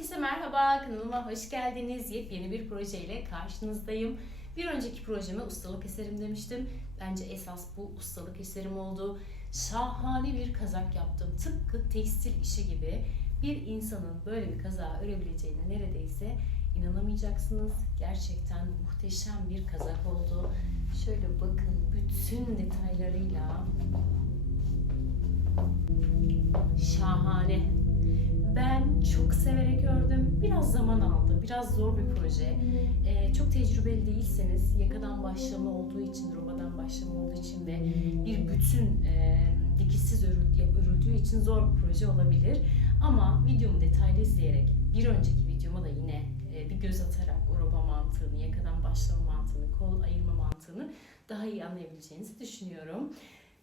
Herkese merhaba, kanalıma hoş geldiniz. Yepyeni bir projeyle karşınızdayım. Bir önceki projeme ustalık eserim demiştim. Bence esas bu ustalık eserim oldu. Şahane bir kazak yaptım. Tıpkı tekstil işi gibi. Bir insanın böyle bir kazağı örebileceğine neredeyse inanamayacaksınız. Gerçekten muhteşem bir kazak oldu. Şöyle bakın, bütün detaylarıyla şahane. Ben çok severek ördüm. Biraz zaman aldı. Biraz zor bir proje. Çok tecrübeli değilseniz, yakadan başlama olduğu için, robadan başlama olduğu için ve bir bütün dikişsiz örüldüğü için zor bir proje olabilir. Ama videomu detaylı izleyerek, bir önceki videoma da yine bir göz atarak o roba mantığını, yakadan başlama mantığını, kol ayırma mantığını daha iyi anlayabileceğinizi düşünüyorum.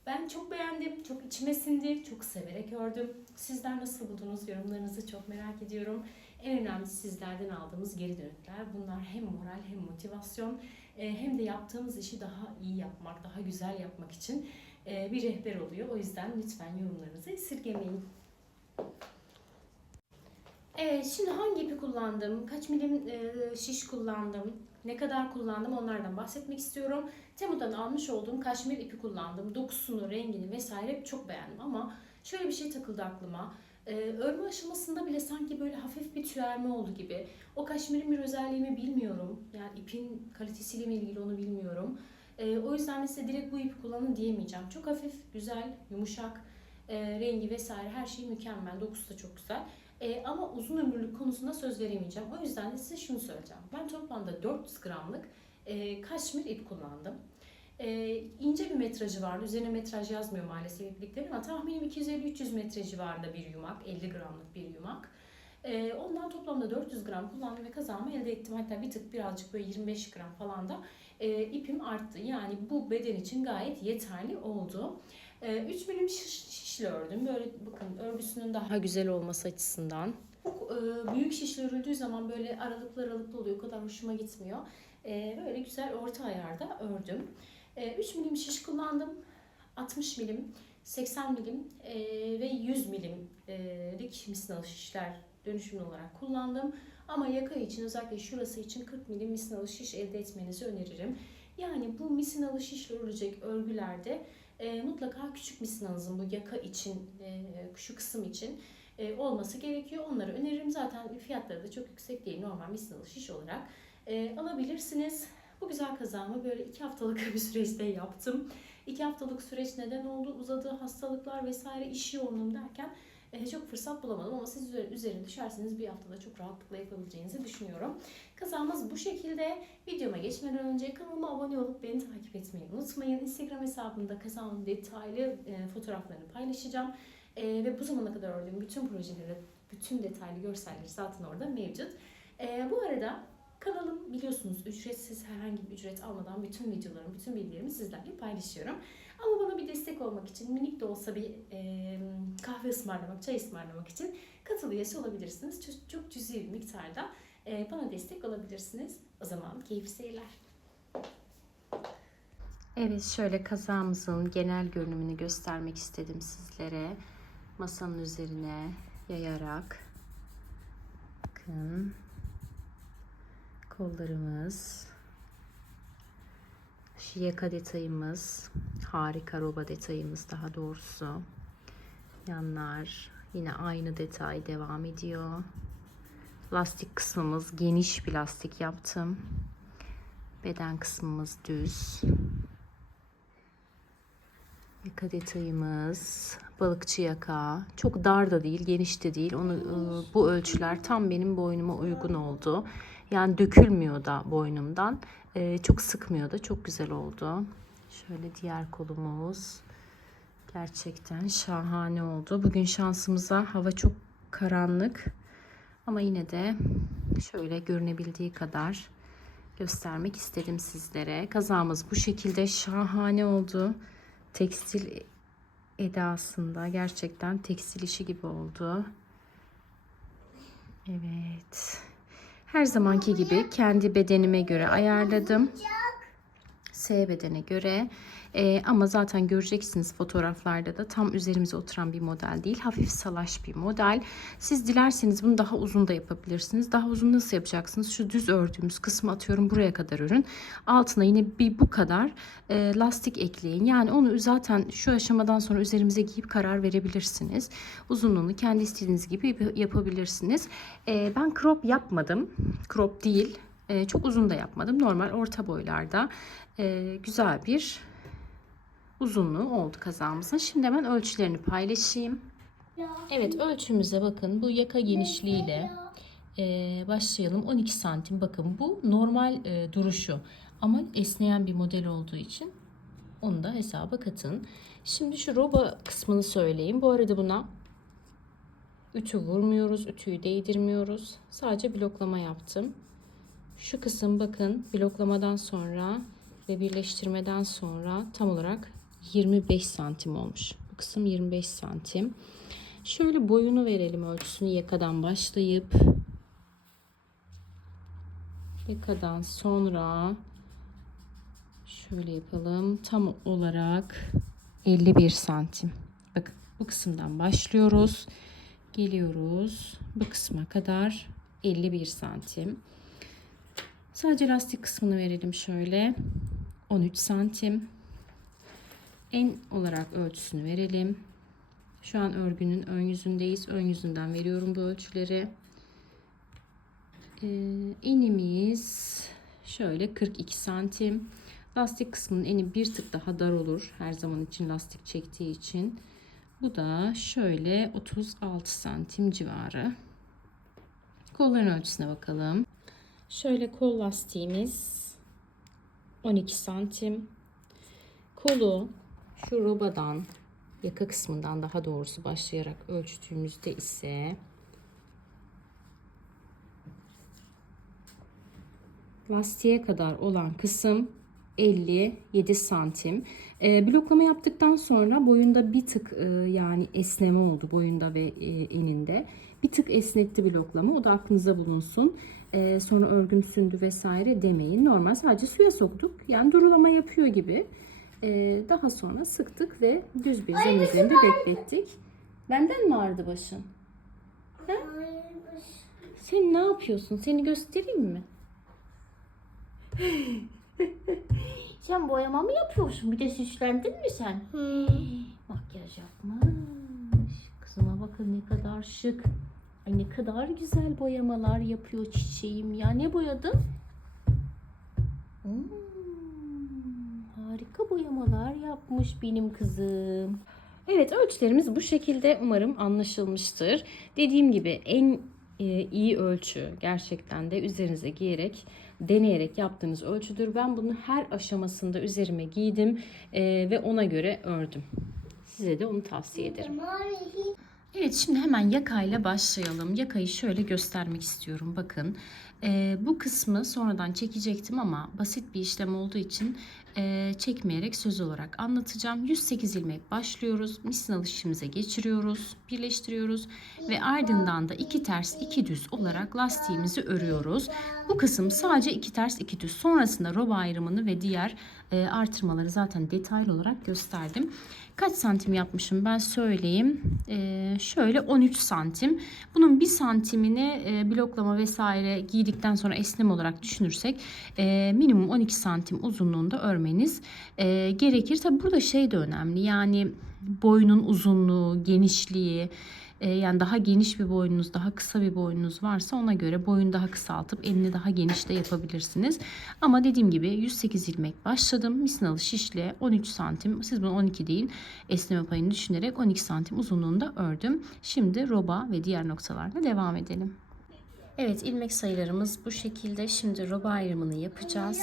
Ben çok beğendim, çok içime sindi, çok severek ördüm. Sizler nasıl buldunuz? Yorumlarınızı çok merak ediyorum. En önemlisi sizlerden aldığımız geri dönütler. Bunlar hem moral hem motivasyon hem de yaptığımız işi daha iyi yapmak, daha güzel yapmak için bir rehber oluyor. O yüzden lütfen yorumlarınızı esirgemeyin. Evet, şimdi hangi ipi kullandım, kaç milim şiş kullandım, ne kadar kullandım onlardan bahsetmek istiyorum. Temu'dan almış olduğum kaşmir ipi kullandım. Dokusunu, rengini vesaire çok beğendim ama şöyle bir şey takıldı aklıma. Örme aşamasında bile sanki böyle hafif bir tüyerme oldu gibi. O kaşmirin bir özelliği mi bilmiyorum. Yani ipin kalitesiyle mi ilgili onu bilmiyorum. O yüzden de size direkt bu ipi kullanın diyemeyeceğim. Çok hafif, güzel, yumuşak, rengi vesaire her şey mükemmel. Dokusu da çok güzel. Ama uzun ömürlük konusunda söz veremeyeceğim. O yüzden de size şunu söyleyeceğim. Ben toplamda 400 gramlık kaşmir ip kullandım. İnce bir metrajı vardı. Üzerine metraj yazmıyor maalesef ipliklerin ama tahminim 250-300 metre civarında bir yumak. 50 gramlık bir yumak. Ondan toplamda 400 gram kullandım ve kazağımı elde ettim. Hatta bir tık birazcık böyle 25 gram falan da ipim arttı. Yani bu beden için gayet yeterli oldu. 3 milim şişle ördüm. Böyle bakın örgüsünün daha güzel olması açısından. Çok büyük şişle örüldüğü zaman böyle aralıklı oluyor. O kadar hoşuma gitmiyor. Böyle güzel orta ayarda ördüm. 3 milim şiş kullandım. 60 milim, 80 milim ve 100 milimlik misinalı şişler dönüşümlü olarak kullandım. Ama yaka için özellikle şurası için 40 milim misinalı şiş elde etmenizi öneririm. Yani bu misinalı şişle örülecek örgülerde mutlaka küçük misinanızın bu yaka için, şu kısım için olması gerekiyor. Onları öneririm. Zaten fiyatları da çok yüksek değil. Normal misinalı şiş olarak alabilirsiniz. Bu güzel kazağımı böyle 2 haftalık bir süreçte yaptım. 2 haftalık süreç neden oldu? Uzadı, hastalıklar vesaire, iş yoğunluğum derken çok fırsat bulamadım ama siz üzerine düşerseniz bir haftada çok rahatlıkla yapabileceğinizi düşünüyorum. Kazağımız bu şekilde. Videoma geçmeden önce kanalıma abone olup beni takip etmeyi unutmayın. Instagram hesabımda kazağımın detaylı fotoğraflarını paylaşacağım. Ve bu zamana kadar ördüğüm bütün projeleri, bütün detaylı görselleri zaten orada mevcut. Bu arada kanalım biliyorsunuz ücretsiz, herhangi bir ücret almadan bütün videolarımı, bütün bilgilerimi sizlerle paylaşıyorum. Ama bana bir destek olmak için, minik de olsa bir kahve ısmarlamak, çay ısmarlamak için katıl üyesi olabilirsiniz. Çok cüzi bir miktarda bana destek olabilirsiniz. O zaman keyifli seyirler. Evet, şöyle kazağımızın genel görünümünü göstermek istedim sizlere. Masanın üzerine yayarak. Bakın. Kollarımız. Şu yaka detayımız. Harika roba detayımız daha doğrusu. Yanlar. Yine aynı detay devam ediyor. Lastik kısmımız geniş bir lastik yaptım. Beden kısmımız düz. Yaka detayımız balıkçı yaka. Çok dar da değil, geniş de değil. Bu ölçüler tam benim boynuma uygun oldu. Yani dökülmüyor da boynumdan. Çok sıkmıyor da, çok güzel oldu. Şöyle diğer kolumuz. Gerçekten şahane oldu. Bugün şansımıza hava çok karanlık. Ama yine de şöyle görünebildiği kadar göstermek istedim sizlere. Kazağımız bu şekilde şahane oldu. Tekstil edasında gerçekten tekstil işi gibi oldu. Evet. Her zamanki gibi kendi bedenime göre ayarladım. S bedene göre. Ama zaten göreceksiniz fotoğraflarda da tam üzerimize oturan bir model değil. Hafif salaş bir model. Siz dilerseniz bunu daha uzun da yapabilirsiniz. Daha uzun nasıl yapacaksınız? Şu düz ördüğümüz kısmı atıyorum buraya kadar örün. Altına yine bir bu kadar lastik ekleyin. Yani onu zaten şu aşamadan sonra üzerimize giyip karar verebilirsiniz. Uzunluğunu kendi istediğiniz gibi yapabilirsiniz. Ben crop yapmadım. Crop değil. Çok uzun da yapmadım. Normal orta boylarda güzel bir uzunluğu oldu kazağımızın. Şimdi hemen ölçülerini paylaşayım. Evet, ölçümüze bakın. Bu yaka genişliğiyle başlayalım. 12 santim. Bakın bu normal duruşu. Ama esneyen bir model olduğu için onu da hesaba katın. Şimdi şu roba kısmını söyleyeyim. Bu arada buna ütü vurmuyoruz. Ütüyü değdirmiyoruz. Sadece bloklama yaptım. Şu kısım bakın bloklamadan sonra ve birleştirmeden sonra tam olarak 25 santim olmuş. Bu kısım 25 santim. Şöyle boyunu verelim ölçüsünü yakadan başlayıp yakadan sonra şöyle yapalım. Tam olarak 51 santim. Bakın bu kısımdan başlıyoruz. Geliyoruz bu kısma kadar 51 santim. Sadece lastik kısmını verelim şöyle. 13 santim. En olarak ölçüsünü verelim. Şu an örgünün ön yüzündeyiz. Ön yüzünden veriyorum bu ölçüleri. Enimiz şöyle 42 santim. Lastik kısmının eni bir tık daha dar olur. Her zaman için lastik çektiği için. Bu da şöyle 36 santim civarı. Kolların ölçüsüne bakalım. Şöyle kol lastiğimiz 12 santim. Kolu şu robadan, yaka kısmından daha doğrusu başlayarak ölçtüğümüzde ise lastiğe kadar olan kısım 57 santim. Bloklama yaptıktan sonra boyunda bir tık yani esneme oldu boyunda ve eninde. Bir tık esnetti bloklama. O da aklınıza bulunsun. Sonra örgüm sündü vesaire demeyin. Normal sadece suya soktuk. Yani durulama yapıyor gibi. Daha sonra sıktık ve düz bir zemin üzerinde beklettik. Benden mi ağrıdı başın? Ha? Sen ne yapıyorsun? Seni göstereyim mi? Sen boyama mı yapıyorsun? Bir de süslendin mi sen? Makyaj yapmış. Kızıma bakın ne kadar şık. Ay ne kadar güzel boyamalar yapıyor çiçeğim ya. Ne boyadın? Harika boyamalar yapmış benim kızım. Evet, ölçülerimiz bu şekilde, umarım anlaşılmıştır. Dediğim gibi en iyi ölçü gerçekten de üzerinize giyerek, deneyerek yaptığınız ölçüdür. Ben bunu her aşamasında üzerime giydim ve ona göre ördüm. Size de onu tavsiye ederim. Evet, şimdi hemen yakayla başlayalım. Yakayı şöyle göstermek istiyorum. Bakın bu kısmı sonradan çekecektim ama basit bir işlem olduğu için çekmeyerek söz olarak anlatacağım. 108 ilmek başlıyoruz. Misinalı şişimize geçiriyoruz. Birleştiriyoruz. Ve ardından da 2 ters 2 düz olarak lastiğimizi örüyoruz. Bu kısım sadece 2 ters 2 düz. Sonrasında roba ayrımını ve diğer artırmaları zaten detaylı olarak gösterdim. Kaç santim yapmışım ben söyleyeyim. Şöyle 13 santim. Bunun 1 santimini bloklama vesaire giydikten sonra esnem olarak düşünürsek minimum 12 santim uzunluğunda örmeniz gerekir. Tabi burada şey de önemli, yani boynun uzunluğu, genişliği. Yani daha geniş bir boynunuz, daha kısa bir boynunuz varsa ona göre boyunu daha kısaltıp elini daha geniş de yapabilirsiniz. Ama dediğim gibi 108 ilmek başladım. Misinalı şişle 13 santim, siz bunu 12 değil esneme payını düşünerek 12 santim uzunluğunda ördüm. Şimdi roba ve diğer noktalarla devam edelim. Evet, ilmek sayılarımız bu şekilde. Şimdi roba ayrımını yapacağız.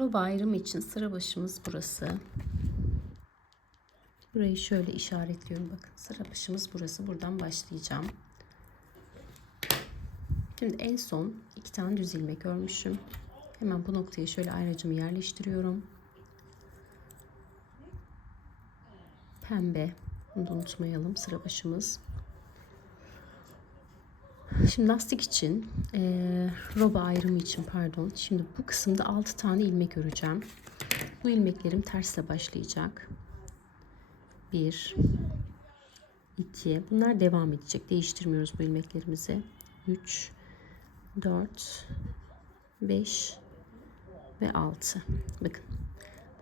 Roba ayrımı için sıra başımız burası. Burayı şöyle işaretliyorum. Bakın sıra başımız burası. Buradan başlayacağım. Şimdi en son 2 tane düz ilmek örmüşüm. Hemen bu noktaya şöyle ayracımı yerleştiriyorum. Pembe. Bunu da unutmayalım. Sıra başımız. Şimdi lastik için, roba ayrımı için pardon. Şimdi bu kısımda 6 tane ilmek öreceğim. Bu ilmeklerim tersle başlayacak. 1, 2, bunlar devam edecek. Değiştirmiyoruz bu ilmeklerimizi. 3, 4, 5 ve 6. Bakın.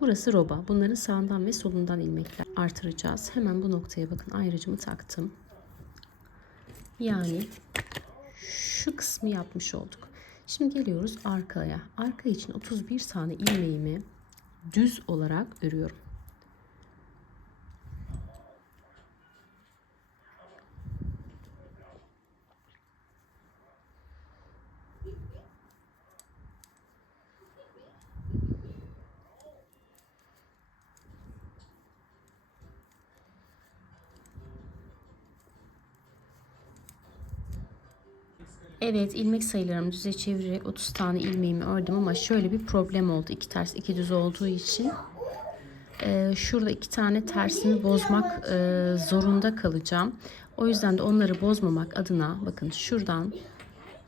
Burası roba. Bunların sağından ve solundan ilmekler artıracağız. Hemen bu noktaya bakın. Ayrıcımı taktım. Yani şu kısmı yapmış olduk. Şimdi geliyoruz arkaya. Arka için 31 tane ilmeğimi düz olarak örüyorum. Evet, ilmek sayılarımı düze çevirerek 30 tane ilmeğimi ördüm ama şöyle bir problem oldu. 2 ters 2 düz olduğu için şurada 2 tane tersimi bozmak zorunda kalacağım. O yüzden de onları bozmamak adına bakın şuradan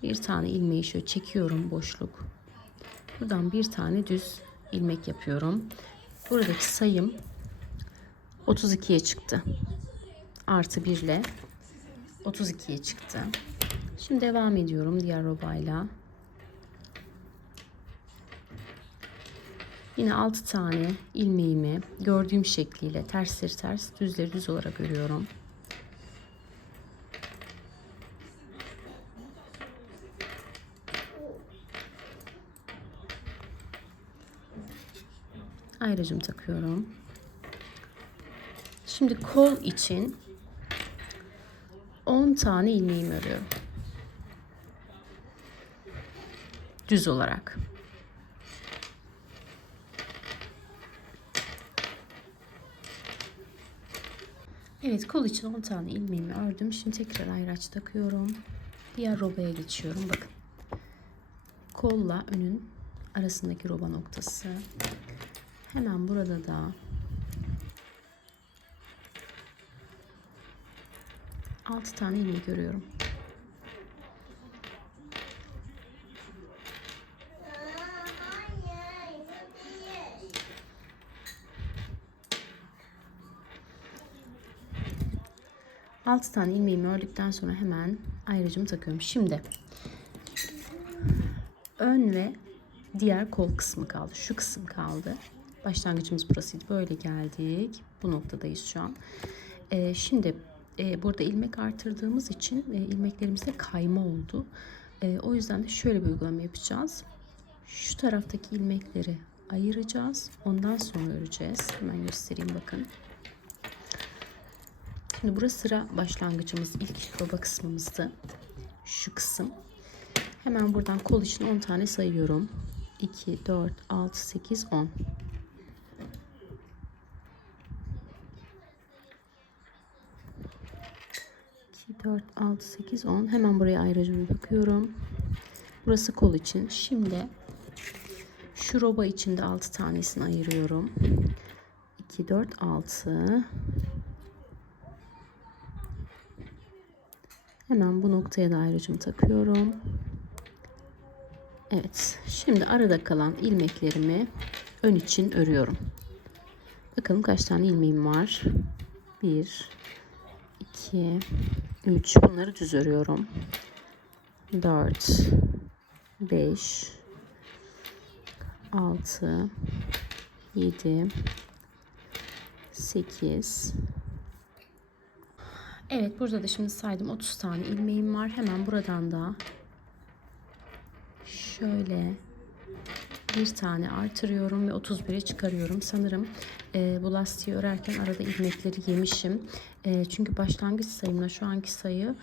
bir tane ilmeği şöyle çekiyorum, boşluk. Buradan bir tane düz ilmek yapıyorum. Buradaki sayım 32'ye çıktı. Artı 1 ile 32'ye çıktı. Şimdi devam ediyorum diğer robayla. Yine 6 tane ilmeğimi gördüğüm şekliyle tersleri ters, düzleri düz olarak örüyorum. Ayrıcım takıyorum. Şimdi kol için 10 tane ilmeğimi örüyorum. Düz olarak. Evet, kol için 10 tane ilmeğimi ördüm. Şimdi tekrar ayraç takıyorum. Diğer robaya geçiyorum. Bakın. Kolla önün arasındaki roba noktası. Hemen burada da 6 tane ilmek örüyorum. Altı tane ilmeğimi ördükten sonra hemen ayrıcımı takıyorum. Şimdi ön ve diğer kol kısmı kaldı. Şu kısım kaldı. Başlangıcımız burasıydı. Böyle geldik. Bu noktadayız şu an. Şimdi burada ilmek artırdığımız için ilmeklerimizde kayma oldu. O yüzden de şöyle bir uygulama yapacağız. Şu taraftaki ilmekleri ayıracağız. Ondan sonra öreceğiz. Hemen göstereyim bakın. Şimdi burası sıra başlangıcımız, ilk roba kısmımızdı. Şu kısım. Hemen buradan kol için 10 tane sayıyorum. 2, 4, 6, 8, 10. 2, 4, 6, 8, 10. Hemen buraya ayrıcımı bakıyorum. Burası kol için. Şimdi şu roba için de 6 tanesini ayırıyorum. 2, 4, 6. Hemen bu noktaya da ayrıcımı takıyorum. Evet. Şimdi arada kalan ilmeklerimi ön için örüyorum. Bakalım kaç tane ilmeğim var. 1, 2, 3. Bunları düz örüyorum. 4, 5, 6, 7, 8. Evet, burada da şimdi saydım 30 tane ilmeğim var. Hemen buradan da şöyle bir tane artırıyorum ve 31'e çıkarıyorum. Sanırım bu lastiği örerken arada ilmekleri yemişim. Çünkü başlangıç sayımla şu anki sayı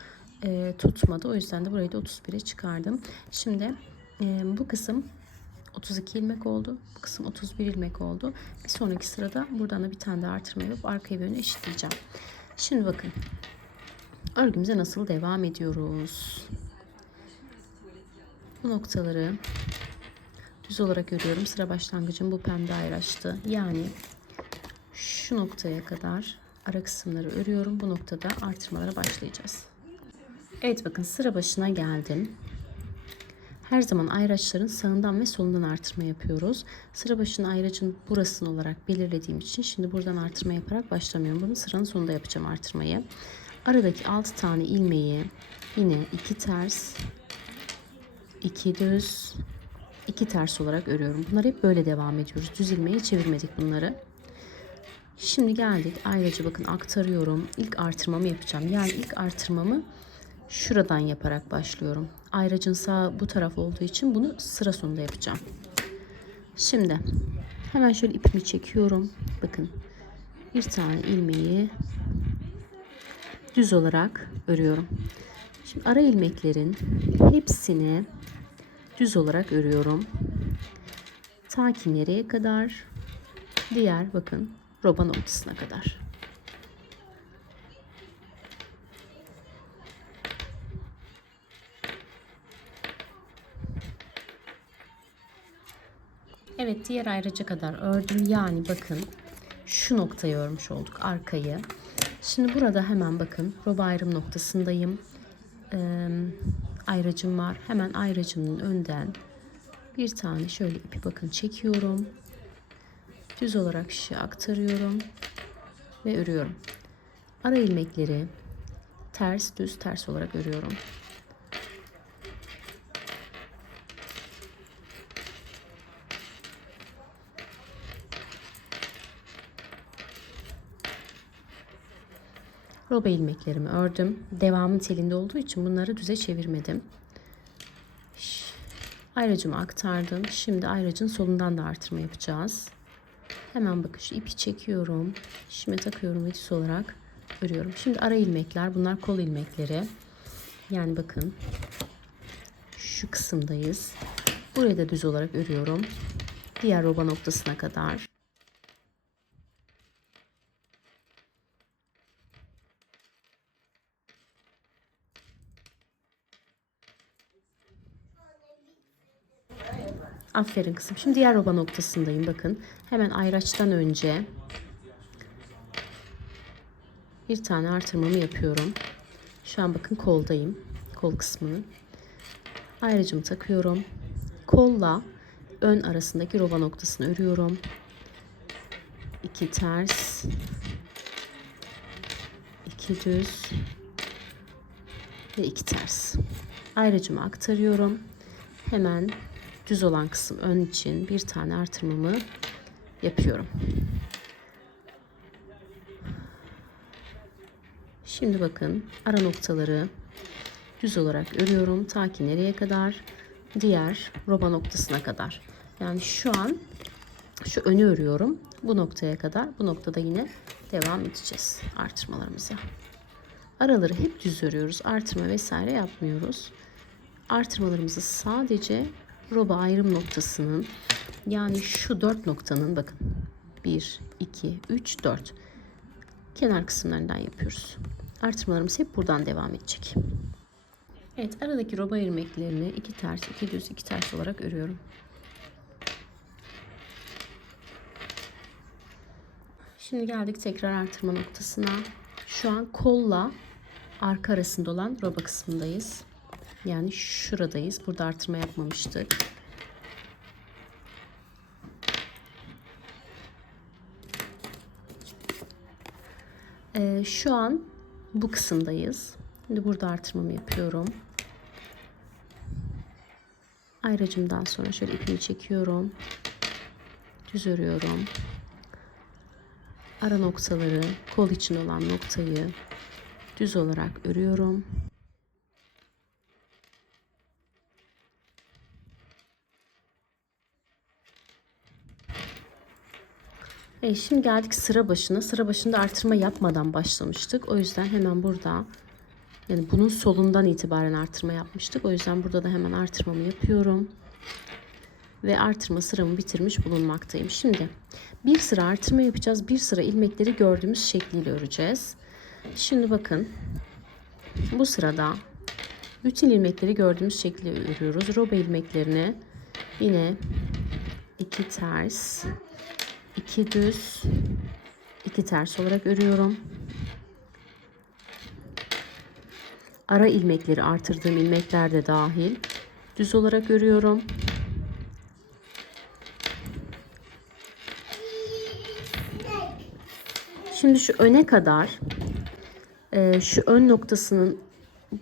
tutmadı. O yüzden de burayı da 31'e çıkardım. Şimdi bu kısım 32 ilmek oldu. Bu kısım 31 ilmek oldu. Bir sonraki sırada buradan da bir tane daha artırma yapıp arkayı ve önü eşitleyeceğim. Şimdi bakın. Örgümüze nasıl devam ediyoruz? Bu noktaları düz olarak örüyorum. Sıra başlangıcım bu pembe ayraçtı. Yani şu noktaya kadar ara kısımları örüyorum. Bu noktada artırmalara başlayacağız. Evet, bakın sıra başına geldim. Her zaman ayraçların sağından ve solundan artırma yapıyoruz. Sıra başına ayracın burasını olarak belirlediğim için şimdi buradan artırma yaparak başlamıyorum. Bunu sıranın sonunda yapacağım artırmayı. Aradaki 6 tane ilmeği yine 2 ters, 2 düz, 2 ters olarak örüyorum. Bunlar hep böyle devam ediyoruz. Düz ilmeği çevirmedik bunları. Şimdi geldik ayracı, bakın aktarıyorum. İlk artırmamı yapacağım. Yani ilk artırmamı şuradan yaparak başlıyorum. Ayracın sağ bu taraf olduğu için bunu sıra sonunda yapacağım. Şimdi hemen şöyle ipimi çekiyorum. Bakın bir tane ilmeği düz olarak örüyorum. Şimdi ara ilmeklerin hepsini düz olarak örüyorum. Ta ki nereye kadar? Diğer bakın roba noktasına kadar. Evet, diğer ayrıca kadar ördüm. Yani bakın şu noktayı örmüş olduk, arkayı. Şimdi burada hemen bakın roba ayrım noktasındayım. Ayracım var. Hemen ayracımın önden bir tane şöyle ipi bakın çekiyorum. Düz olarak şişe aktarıyorum ve örüyorum. Ara ilmekleri ters düz ters olarak örüyorum. Roba ilmeklerimi ördüm. Devamın telinde olduğu için bunları düze çevirmedim. Ayracımı aktardım. Şimdi ayracın solundan da artırma yapacağız. Hemen bakın şu ipi çekiyorum. Şişime takıyorum ve düz olarak örüyorum. Şimdi ara ilmekler, bunlar kol ilmekleri. Yani bakın şu kısımdayız. Burayı da düz olarak örüyorum. Diğer roba noktasına kadar. Aferin kızım. Şimdi diğer roba noktasındayım. Bakın hemen ayraçtan önce bir tane artırmamı yapıyorum. Şu an bakın koldayım. Kol kısmını. Ayracımı takıyorum. Kolla ön arasındaki roba noktasını örüyorum. 2 ters, 2 düz ve 2 ters. Ayracımı aktarıyorum. Hemen düz olan kısım ön için bir tane artırmamı yapıyorum. Şimdi bakın ara noktaları düz olarak örüyorum. Ta ki nereye kadar? Diğer roba noktasına kadar. Yani şu an şu önü örüyorum. Bu noktaya kadar. Bu noktada yine devam edeceğiz artırmalarımıza. Araları hep düz örüyoruz. Artırma vesaire yapmıyoruz. Artırmalarımızı sadece roba ayrım noktasının, yani şu 4 noktanın bakın 1, 2, 3, 4 kenar kısımlarından yapıyoruz. Artırmalarımız hep buradan devam edecek. Evet, aradaki roba ilmeklerini 2 ters, 2 düz, 2 ters olarak örüyorum. Şimdi geldik tekrar artırma noktasına. Şu an kolla arka arasında olan roba kısmındayız. Yani şuradayız. Burada artırma yapmamıştık. Şu an bu kısımdayız. Şimdi burada artırmamı yapıyorum. Ayracımdan sonra şöyle ipini çekiyorum. Düz örüyorum. Ara noktaları, kol için olan noktayı düz olarak örüyorum. Şimdi geldik sıra başına. Sıra başında artırma yapmadan başlamıştık. O yüzden hemen burada, yani bunun solundan itibaren artırma yapmıştık. O yüzden burada da hemen artırmamı yapıyorum. Ve artırma sıramı bitirmiş bulunmaktayım. Şimdi bir sıra artırma yapacağız. Bir sıra ilmekleri gördüğümüz şekliyle öreceğiz. Şimdi bakın bu sırada bütün ilmekleri gördüğümüz şekliyle örüyoruz. Roba ilmeklerini yine 2 ters, 2 düz, 2 ters olarak örüyorum. Ara ilmekleri artırdığım ilmekler de dahil düz olarak örüyorum. Şimdi şu öne kadar, şu ön noktasının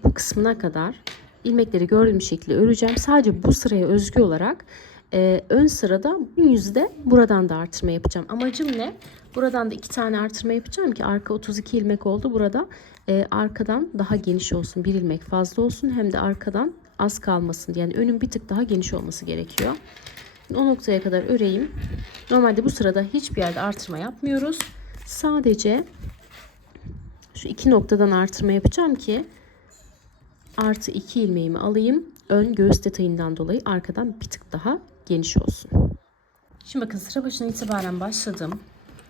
bu kısmına kadar ilmekleri gördüğüm şekilde öreceğim. Sadece bu sıraya özgü olarak ön sırada bu yüzde buradan da artırma yapacağım. Amacım ne? Buradan da 2 tane artırma yapacağım ki arka 32 ilmek oldu. Burada arkadan daha geniş olsun. Bir ilmek fazla olsun. Hem de arkadan az kalmasın. Yani önün bir tık daha geniş olması gerekiyor. O noktaya kadar öreyim. Normalde bu sırada hiçbir yerde artırma yapmıyoruz. Sadece şu 2 noktadan artırma yapacağım ki artı 2 ilmeğimi alayım. Ön göğüs detayından dolayı arkadan bir tık daha geniş olsun. Şimdi bakın sıra başına itibaren başladım.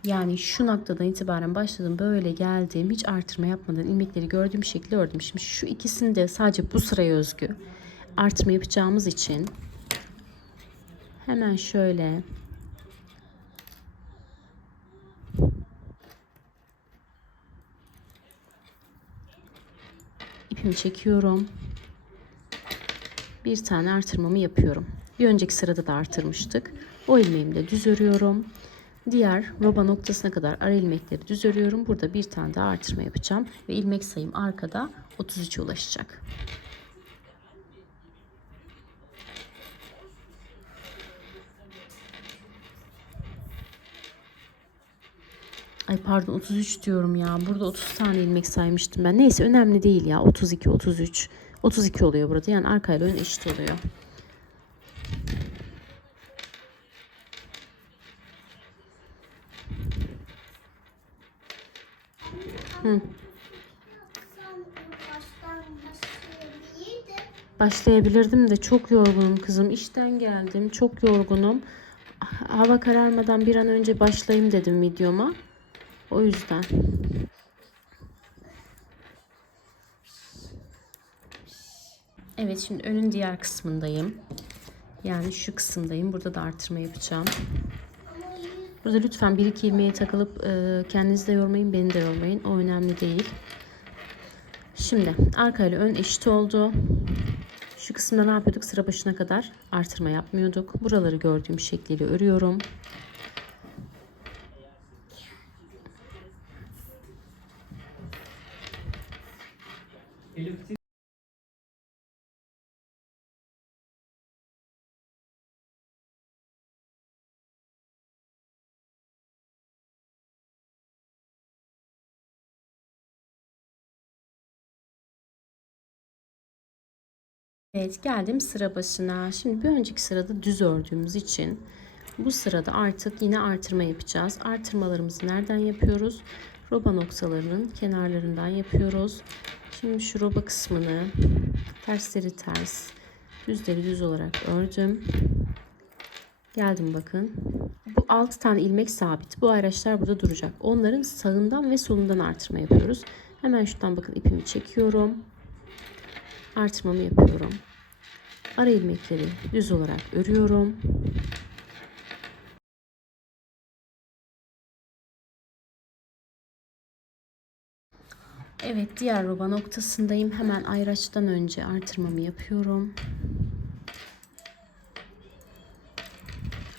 Yani şu noktadan itibaren başladım. Böyle geldim. Hiç artırma yapmadan ilmekleri gördüğüm şekilde ördüm. Şimdi şu ikisini de sadece bu sıraya özgü artırma yapacağımız için hemen şöyle ipimi çekiyorum. Bir tane artırmamı yapıyorum. Bir önceki sırada da artırmıştık. O ilmeğimi de düz örüyorum. Diğer roba noktasına kadar ara ilmekleri düz örüyorum. Burada bir tane daha artırma yapacağım. Ve ilmek sayım arkada 33'e ulaşacak. Ay pardon 33 diyorum ya. Burada 30 tane ilmek saymıştım ben. Neyse önemli değil ya. 32, 33. 32 oluyor burada. Yani arkayla ön eşit oluyor. Hı. Başlayabilirdim de çok yorgunum kızım. İşten geldim. Çok yorgunum. Hava kararmadan bir an önce başlayayım dedim videoma. O yüzden. Evet şimdi önün diğer kısmındayım. Yani şu kısımdayım. Burada da artırma yapacağım. Burada lütfen 1-2 ilmeğe takılıp kendinizi de yormayın, beni de yormayın. O önemli değil. Şimdi arka ile ön eşit oldu. Şu kısımda ne yapıyorduk? Sıra başına kadar artırma yapmıyorduk. Buraları gördüğüm şekliyle örüyorum. Evet geldim sıra başına. Şimdi bir önceki sırada düz ördüğümüz için bu sırada artık yine artırma yapacağız. Artırmalarımızı nereden yapıyoruz? Roba noktalarının kenarlarından yapıyoruz. Şimdi şu roba kısmını tersleri ters, düzleri düz olarak ördüm. Geldim bakın. Bu 6 tane ilmek sabit. Bu ayraçlar burada duracak. Onların sağından ve solundan artırma yapıyoruz. Hemen şuradan bakın ipimi çekiyorum. Artırmamı yapıyorum. Ara ilmekleri düz olarak örüyorum. Evet diğer roba noktasındayım. Hemen ayraçtan önce artırmamı yapıyorum.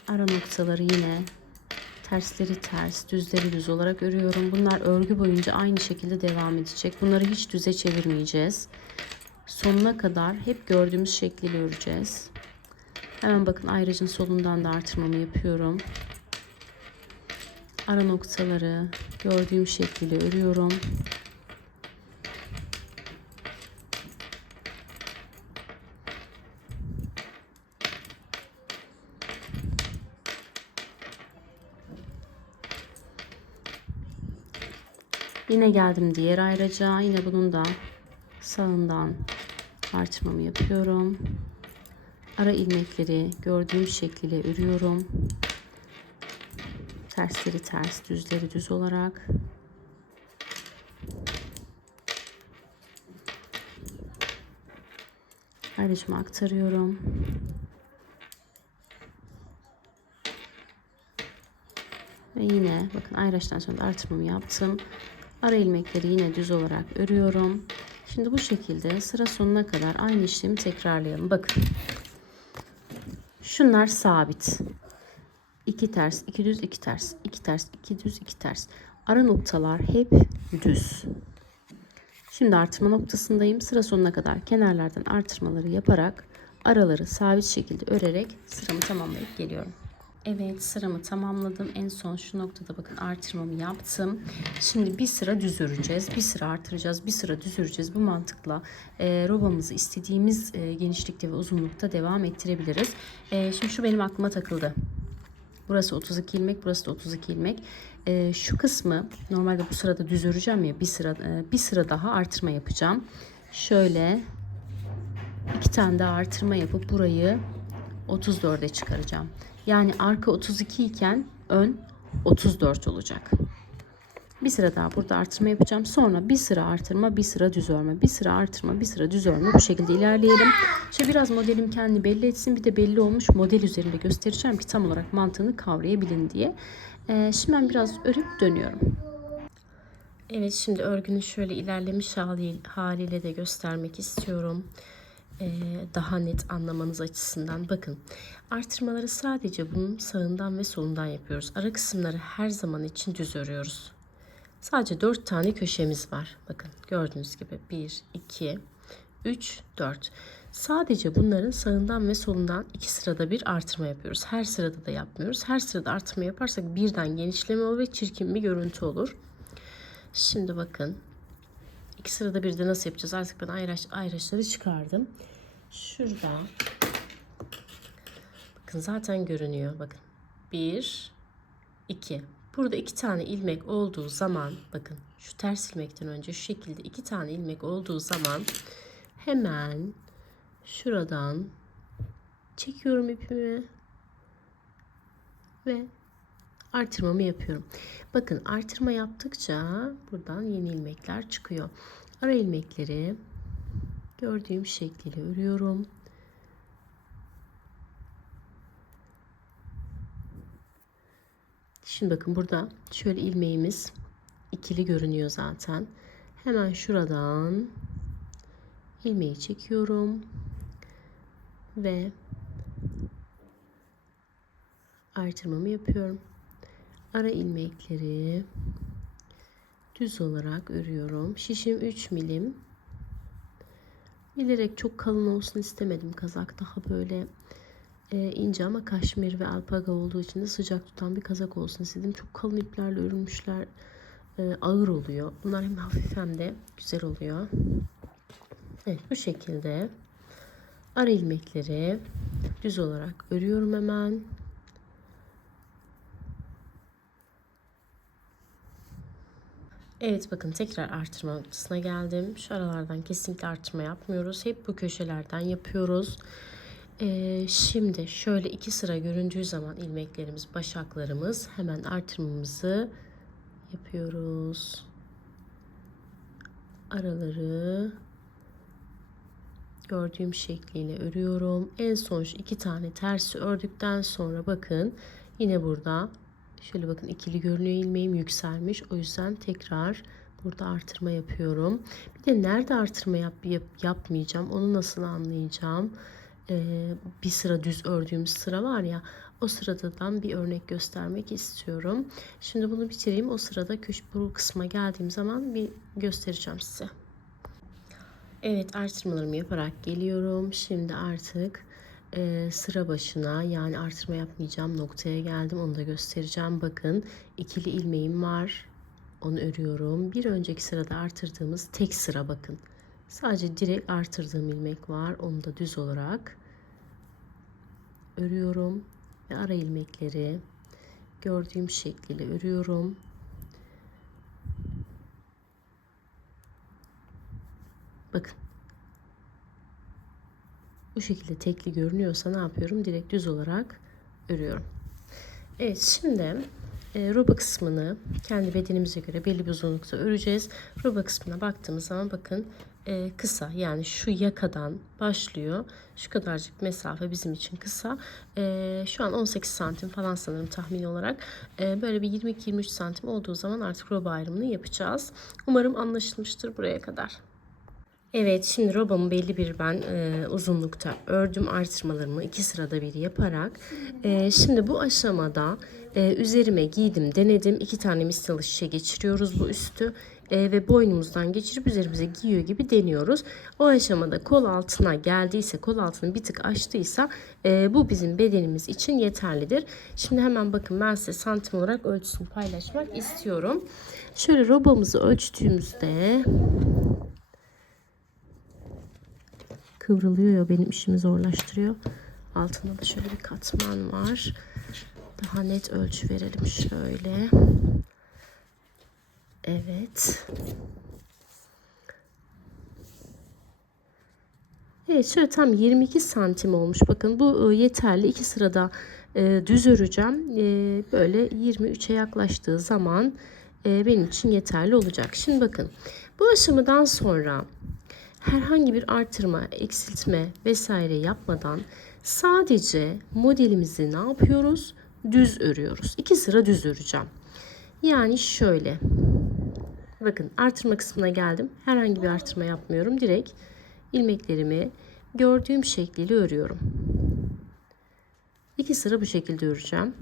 Ara noktaları yine tersleri ters, düzleri düz olarak örüyorum. Bunlar örgü boyunca aynı şekilde devam edecek. Bunları hiç düze çevirmeyeceğiz. Sonuna kadar hep gördüğümüz şekliyle öreceğiz. Hemen bakın ayracın solundan da artırmamı yapıyorum. Ara noktaları gördüğüm şekliyle örüyorum. Yine geldim diğer ayraca. Yine bunun da sağından artırmamı yapıyorum. Ara ilmekleri gördüğüm şekliyle örüyorum. Tersleri ters, düzleri düz olarak. Ayracıma aktarıyorum. Ve yine bakın ayraçtan sonra da artırmamı yaptım. Ara ilmekleri yine düz olarak örüyorum. Şimdi bu şekilde sıra sonuna kadar aynı işlemi tekrarlayalım. Bakın. Şunlar sabit. 2 ters, 2 düz, 2 ters, 2 ters, 2 düz, 2 ters. Ara noktalar hep düz. Şimdi artırma noktasındayım. Sıra sonuna kadar kenarlardan artırmaları yaparak araları sabit şekilde örerek sıramı tamamlayıp geliyorum. Evet, sıramı tamamladım. En son şu noktada bakın artırmamı yaptım. Şimdi bir sıra düz öreceğiz. Bir sıra artıracağız. Bir sıra düz öreceğiz. Bu mantıkla robamızı istediğimiz genişlikte ve uzunlukta devam ettirebiliriz. Şimdi şu benim aklıma takıldı. Burası 32 ilmek, burası da 32 ilmek. Şu kısmı normalde bu sırada düz öreceğim ya, bir sıra daha artırma yapacağım. Şöyle 2 tane daha artırma yapıp burayı 34'e çıkaracağım. Yani arka 32 iken ön 34 olacak. Bir sıra daha burada artırma yapacağım. Sonra bir sıra artırma, bir sıra düz örme, bir sıra artırma, bir sıra düz örme. Bu şekilde ilerleyelim. Şimdi biraz modelim kendini belli etsin. Bir de belli olmuş model üzerinde göstereceğim ki tam olarak mantığını kavrayabilin diye. Şimdi ben biraz örüp dönüyorum. Evet, şimdi örgünün şöyle ilerlemiş haliyle de göstermek istiyorum. Daha net anlamanız açısından. Bakın, artırmaları sadece bunun sağından ve solundan yapıyoruz. Ara kısımları her zaman için düz örüyoruz. Sadece 4 tane köşemiz var. Bakın gördüğünüz gibi 1, 2, 3, 4. Sadece bunların sağından ve solundan 2 sırada bir artırma yapıyoruz. Her sırada da yapmıyoruz. Her sırada artırma yaparsak birden genişleme olur ve çirkin bir görüntü olur. Şimdi bakın. 2 sırada bir de nasıl yapacağız? Artık ben ayraçları çıkardım. Şurada. Bakın zaten görünüyor. Bakın. 1, 2. Burada 2 tane ilmek olduğu zaman, bakın şu ters ilmekten önce şu şekilde 2 tane ilmek olduğu zaman hemen şuradan çekiyorum ipimi ve artırmamı yapıyorum. Bakın artırma yaptıkça buradan yeni ilmekler çıkıyor. Ara ilmekleri gördüğüm şekliyle örüyorum. Şimdi bakın burada şöyle ilmeğimiz ikili görünüyor zaten. Hemen şuradan ilmeği çekiyorum ve artırmamı yapıyorum. Ara ilmekleri düz olarak örüyorum. Şişim 3 milim. Bilerek çok kalın olsun istemedim. Kazak daha böyle ince ama kaşmir ve alpaga olduğu için de sıcak tutan bir kazak olsun istedim. Çok kalın iplerle örülmüşler ağır oluyor. Bunlar hem hafif hem de güzel oluyor. Evet, bu şekilde ara ilmekleri düz olarak örüyorum hemen. Evet, bakın tekrar artırma noktasına geldim. Şu aralardan kesinlikle artırma yapmıyoruz. Hep bu köşelerden yapıyoruz. Şimdi şöyle 2 sıra göründüğü zaman ilmeklerimiz, başaklarımız, hemen artırmamızı yapıyoruz. Araları gördüğüm şekliyle örüyorum. En son şu 2 tane tersi ördükten sonra bakın yine burada şöyle bakın ikili görünüyor, ilmeğim yükselmiş. O yüzden tekrar burada artırma yapıyorum. Bir de nerede artırma yapmayacağım, onu nasıl anlayacağım? Bir sıra düz ördüğüm sıra var ya, o sıradadan bir örnek göstermek istiyorum. Şimdi bunu bitireyim. O sırada bu kısma geldiğim zaman bir göstereceğim size. Evet, artırmalarımı yaparak geliyorum. Şimdi artık sıra başına, yani artırma yapmayacağım noktaya geldim. Onu da göstereceğim. Bakın ikili ilmeğim var. Onu örüyorum. Bir önceki sırada artırdığımız tek sıra bakın. Sadece direkt artırdığım ilmek var. Onu da düz olarak örüyorum. Ve ara ilmekleri gördüğüm şekliyle örüyorum. Bakın. Bu şekilde tekli görünüyorsa ne yapıyorum? Direkt düz olarak örüyorum. Evet, şimdi roba kısmını kendi bedenimize göre belli bir uzunlukta öreceğiz. Roba kısmına baktığımız zaman bakın kısa, yani şu yakadan başlıyor. Şu kadarcık mesafe bizim için kısa. Şu an 18 santim falan sanırım tahmin olarak. Böyle bir 22-23 santim olduğu zaman artık roba ayrımını yapacağız. Umarım anlaşılmıştır buraya kadar. Evet, şimdi robamı belli bir uzunlukta ördüm, artırmalarımı 2 sırada bir yaparak. Şimdi bu aşamada üzerime giydim, denedim. 2 tane mistalı şişe geçiriyoruz bu üstü ve boynumuzdan geçirip üzerimize giyiyor gibi deniyoruz. O aşamada kol altına geldiyse, kol altını bir tık açtıysa bu bizim bedenimiz için yeterlidir. Şimdi hemen bakın, ben size santim olarak ölçüsünü paylaşmak istiyorum. Şöyle robamızı ölçtüğümüzde kıvrılıyor ya, benim işimi zorlaştırıyor. Altında da şöyle bir katman var. Daha net ölçü verelim şöyle. Evet. Evet, şöyle tam 22 santim olmuş. Bakın bu yeterli. 2 sırada düz öreceğim. Böyle 23'e yaklaştığı zaman benim için yeterli olacak. Şimdi bakın, bu aşamadan sonra herhangi bir artırma, eksiltme vesaire yapmadan sadece modelimizi ne yapıyoruz? Düz örüyoruz. 2 sıra düz öreceğim. Yani şöyle. Bakın, artırma kısmına geldim. Herhangi bir artırma yapmıyorum. Direkt ilmeklerimi gördüğüm şekliyle örüyorum. 2 sıra bu şekilde öreceğim.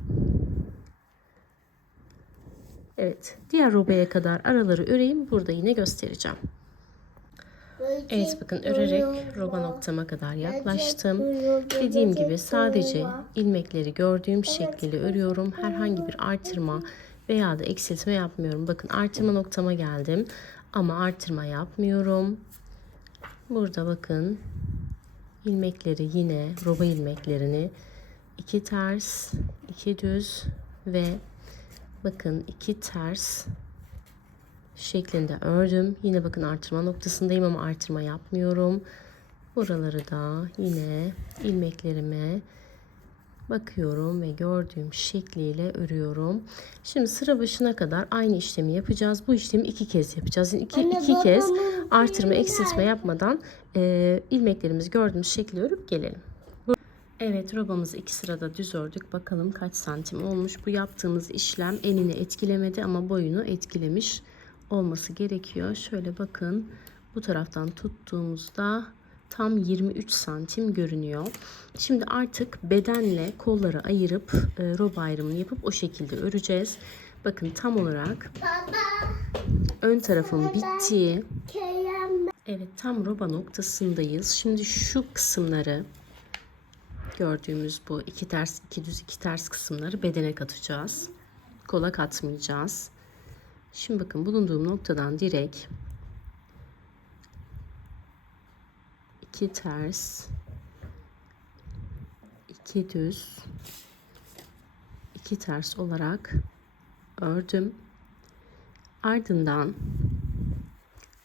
Evet. Diğer robaya kadar araları öreyim. Burada yine göstereceğim. Evet, bakın örerek roba noktama kadar yaklaştım. Dediğim gibi sadece ilmekleri gördüğüm şekliyle örüyorum. Herhangi bir artırma veya da eksiltme yapmıyorum. Bakın, artırma noktama geldim ama artırma yapmıyorum. Burada bakın, ilmekleri yine roba ilmeklerini 2 ters, 2 düz ve bakın 2 ters şeklinde ördüm. Yine bakın, artırma noktasındayım ama artırma yapmıyorum. Buraları da yine ilmeklerime bakıyorum ve gördüğüm şekliyle örüyorum. Şimdi sıra başına kadar aynı işlemi yapacağız. Bu işlemi 2 kez yapacağız. Yani iki kez artırma, eksiltme yapmadan ilmeklerimizi gördüğümüz şekli örüp gelelim. Evet, robamızı 2 sırada düz ördük. Bakalım kaç santim olmuş. Bu yaptığımız işlem enini etkilemedi ama boyunu etkilemiş olması gerekiyor. Şöyle bakın, bu taraftan tuttuğumuzda tam 23 santim görünüyor. Şimdi artık bedenle kolları ayırıp roba ayrımını yapıp o şekilde öreceğiz. Bakın, tam olarak ön tarafım bitti. Evet, tam roba noktasındayız. Şimdi şu kısımları, gördüğümüz bu 2 ters 2 düz 2 ters kısımları bedene katacağız. Kola katmayacağız. Şimdi bakın, bulunduğum noktadan direkt 2 ters 2 düz 2 ters olarak ördüm. Ardından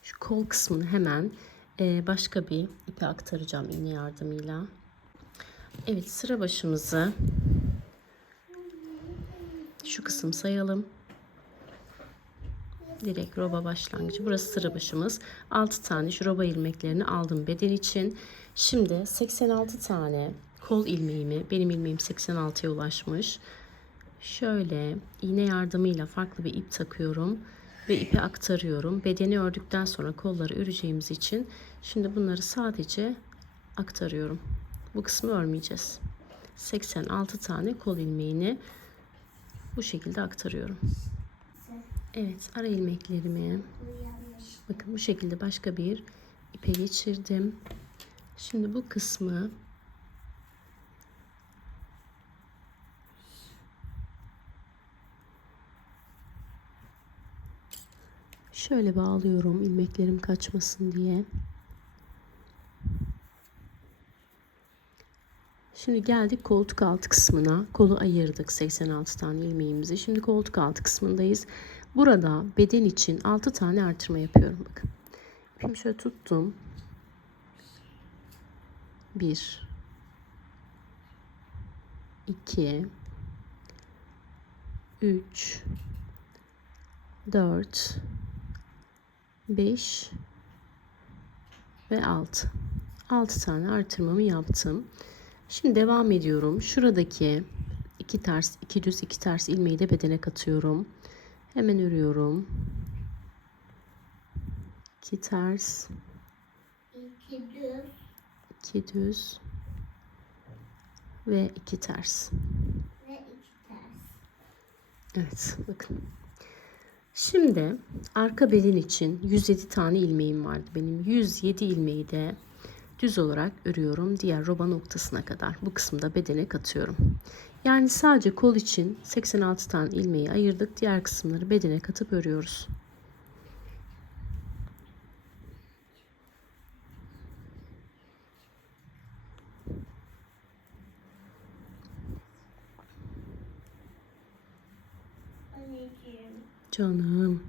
şu kol kısmını hemen başka bir ipe aktaracağım iğne yardımıyla. Evet, sıra başımızı şu kısım sayalım. Direkt roba başlangıcı. Burası sıra başımız. 6 tane şu roba ilmeklerini aldım beden için. Şimdi 86 tane kol ilmeğimi, benim ilmeğim 86'ya ulaşmış. Şöyle iğne yardımıyla farklı bir ip takıyorum ve ipe aktarıyorum. Bedeni ördükten sonra kolları öreceğimiz için şimdi bunları sadece aktarıyorum. Bu kısmı örmeyeceğiz. 86 tane kol ilmeğini bu şekilde aktarıyorum. Evet, ara ilmeklerimi bakın bu şekilde başka bir ipe geçirdim. Şimdi bu kısmı şöyle bağlıyorum ilmeklerim kaçmasın diye. Şimdi geldik koltuk altı kısmına. Kolu ayırdık 86 tane ilmeğimizi. Şimdi koltuk altı kısmındayız. Burada beden için 6 tane artırma yapıyorum. Bakın. İpimi şöyle tuttum. 1 2 3 4 5 ve 6. 6 tane artırmamı yaptım. Şimdi devam ediyorum. Şuradaki 2 ters, 2 düz, 2 ters ilmeği de bedene katıyorum. Hemen örüyorum. 2 ters, 2 düz ve 2 ters. Evet, bakın. Şimdi arka belin için 107 tane ilmeğim vardı benim. 107 ilmeği de düz olarak örüyorum diğer roba noktasına kadar. Bu kısımda bedene katıyorum. Yani sadece kol için 86 tane ilmeği ayırdık. Diğer kısımları bedene katıp örüyoruz. Canım.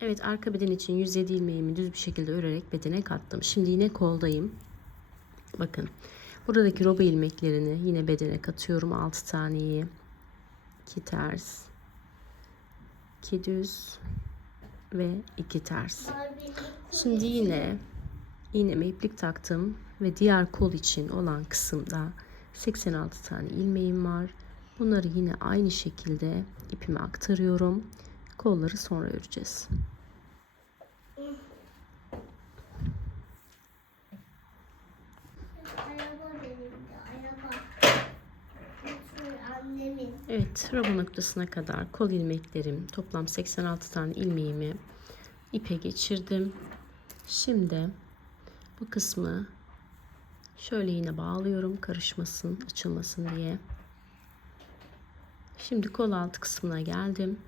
Evet, arka beden için 107 ilmeğimi düz bir şekilde örerek bedene kattım. Şimdi yine koldayım. Bakın. Buradaki roba ilmeklerini yine bedene katıyorum. 6 taneyi. 2 ters. 2 düz ve 2 ters. Şimdi yine iğneme iplik taktım ve diğer kol için olan kısımda 86 tane ilmeğim var. Bunları yine aynı şekilde ipime aktarıyorum. Kolları sonra öreceğiz. Evet, roba noktasına kadar kol ilmeklerim, toplam 86 tane ilmeğimi ipe geçirdim. Şimdi bu kısmı şöyle yine bağlıyorum, karışmasın, açılmasın diye. Şimdi kol altı kısmına geldim.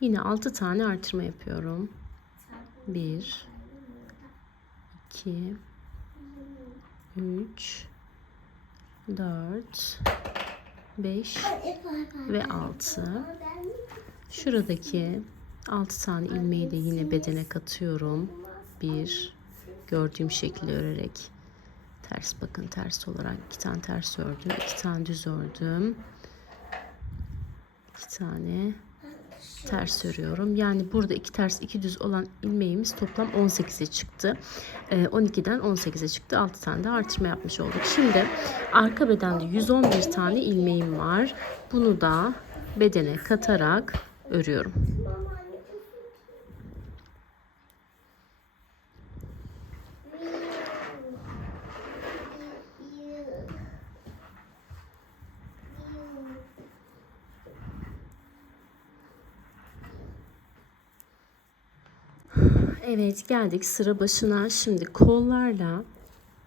Yine 6 tane artırma yapıyorum. 1 2 3 4 5 ve 6. Şuradaki 6 tane ilmeği de yine bedene katıyorum. 1 gördüğüm şekilde örerek ters, bakın ters olarak 2 tane ters ördüm, 2 tane düz ördüm, 2 tane ters örüyorum. Yani burada 2 ters 2 düz olan ilmeğimiz toplam 18'e çıktı. 12'den 18'e çıktı. 6 tane de artırma yapmış olduk. Şimdi arka bedende 111 tane ilmeğim var. Bunu da bedene katarak örüyorum. Evet, geldik sıra başına. Şimdi kollarla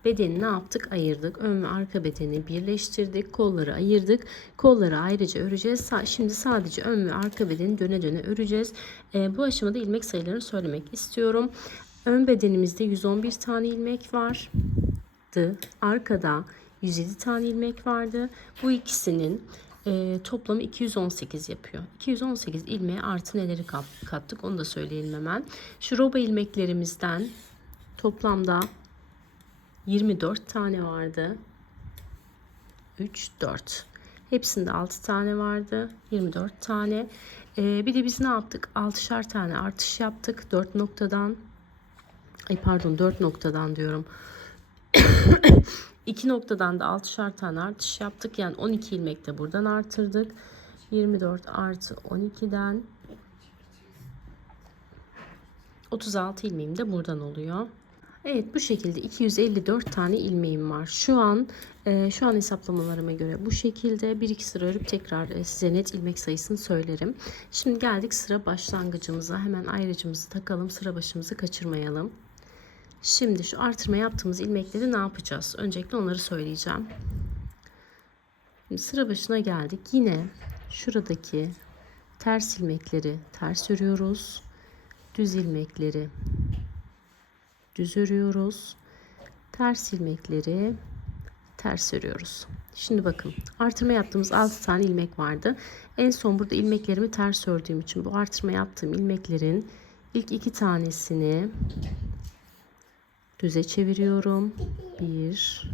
bedeni ne yaptık? Ayırdık. Ön ve arka bedeni birleştirdik. Kolları ayırdık. Kolları ayrıca öreceğiz. Şimdi sadece ön ve arka bedeni döne döne öreceğiz. Bu aşamada ilmek sayılarını söylemek istiyorum. Ön bedenimizde 111 tane ilmek vardı. Arkada 107 tane ilmek vardı. Bu ikisinin toplamı 218 yapıyor. 218 ilmeğe artı neleri kattık onu da söyleyelim hemen. Şu roba ilmeklerimizden toplamda 24 tane vardı. 3, 4. Hepsinde 6 tane vardı. 24 tane. Bir de biz ne yaptık? 6'şar tane artış yaptık. 4 noktadan. 4 noktadan diyorum. 2 noktadan da 6'şar tane artış yaptık. Yani 12 ilmek de buradan artırdık. 24 artı 12'den 36 ilmeğim de buradan oluyor. Evet, bu şekilde 254 tane ilmeğim var. Şu an hesaplamalarıma göre bu şekilde 1-2 sıra örüp tekrar size net ilmek sayısını söylerim. Şimdi geldik sıra başlangıcımıza. Hemen ayrıcımızı takalım. Sıra başımızı kaçırmayalım. Şimdi şu artırma yaptığımız ilmekleri ne yapacağız? Öncelikle onları söyleyeceğim. Şimdi sıra başına geldik. Yine şuradaki ters ilmekleri ters örüyoruz. Düz ilmekleri düz örüyoruz. Ters ilmekleri ters örüyoruz. Şimdi bakın, artırma yaptığımız 6 tane ilmek vardı. En son burada ilmeklerimi ters ördüğüm için bu artırma yaptığım ilmeklerin ilk 2 tanesini düze çeviriyorum. 1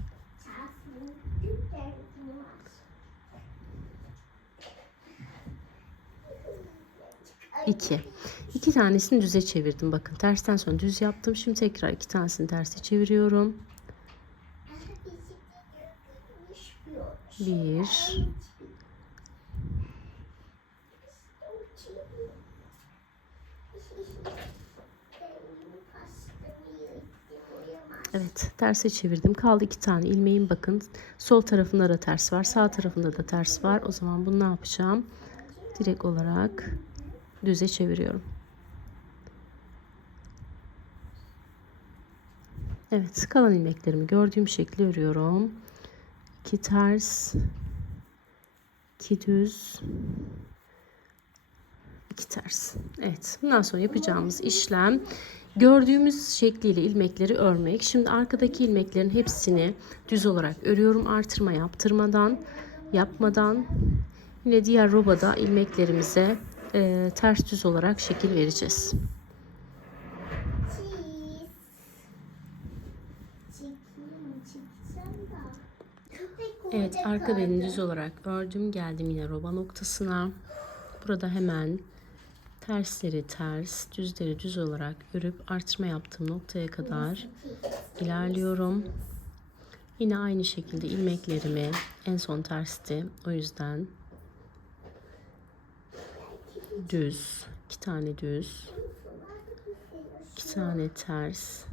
2. 2 tanesini düze çevirdim. Bakın, tersten sonra düz yaptım. Şimdi tekrar 2 tanesini terse çeviriyorum. 1 Evet, terse çevirdim. Kaldı 2 tane ilmeğim. Bakın sol tarafında da ters var, sağ tarafında da ters var. O zaman bunu ne yapacağım? Direkt olarak düze çeviriyorum. Evet, kalan ilmeklerimi gördüğüm şekilde örüyorum. 2 ters, 2 düz, 2 ters. Evet, bundan sonra yapacağımız işlem gördüğümüz şekliyle ilmekleri örmek. Şimdi arkadaki ilmeklerin hepsini düz olarak örüyorum. Artırma yapmadan. Yine diğer robada ilmeklerimize ters düz olarak şekil vereceğiz. Evet, arka belini düz olarak ördüm. Geldim yine roba noktasına. Burada hemen tersleri ters, düzleri düz olarak örüp artırma yaptığım noktaya kadar ilerliyorum. Yine aynı şekilde ilmeklerimi, en son tersti, o yüzden düz, 2 tane düz, 2 tane ters,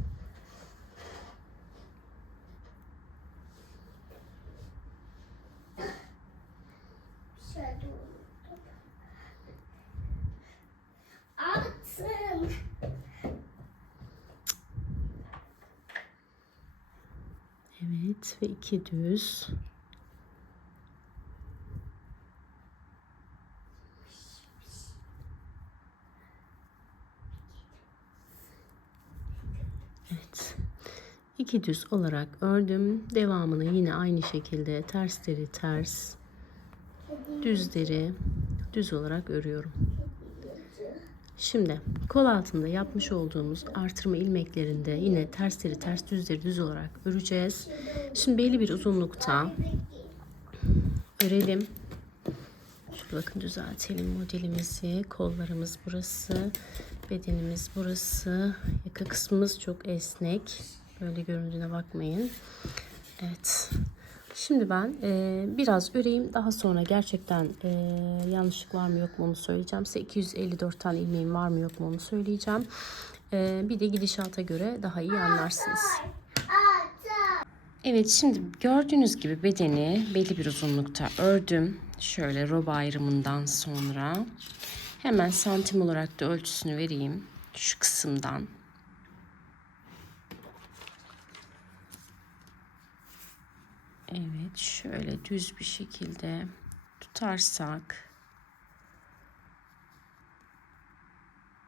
evet ve 2 düz. Evet. 2 düz olarak ördüm. Devamını yine aynı şekilde tersleri ters, düzleri düz olarak örüyorum. Şimdi kol altında yapmış olduğumuz artırma ilmeklerinde yine tersleri ters, düzleri düz olarak öreceğiz. Şimdi belli bir uzunlukta örelim. Şöyle bakın, düzeltelim modelimizi. Kollarımız burası, bedenimiz burası. Yaka kısmımız çok esnek. Böyle göründüğüne bakmayın. Evet. Şimdi ben biraz öreyim. Daha sonra gerçekten yanlışlık var mı yok mu onu söyleyeceğim. Size 254 tane ilmeğim var mı yok mu onu söyleyeceğim. Bir de gidişata göre daha iyi anlarsınız. Evet, şimdi gördüğünüz gibi bedeni belli bir uzunlukta ördüm. Şöyle roba ayrımından sonra. Hemen santim olarak da ölçüsünü vereyim. Şu kısımdan. Evet, şöyle düz bir şekilde tutarsak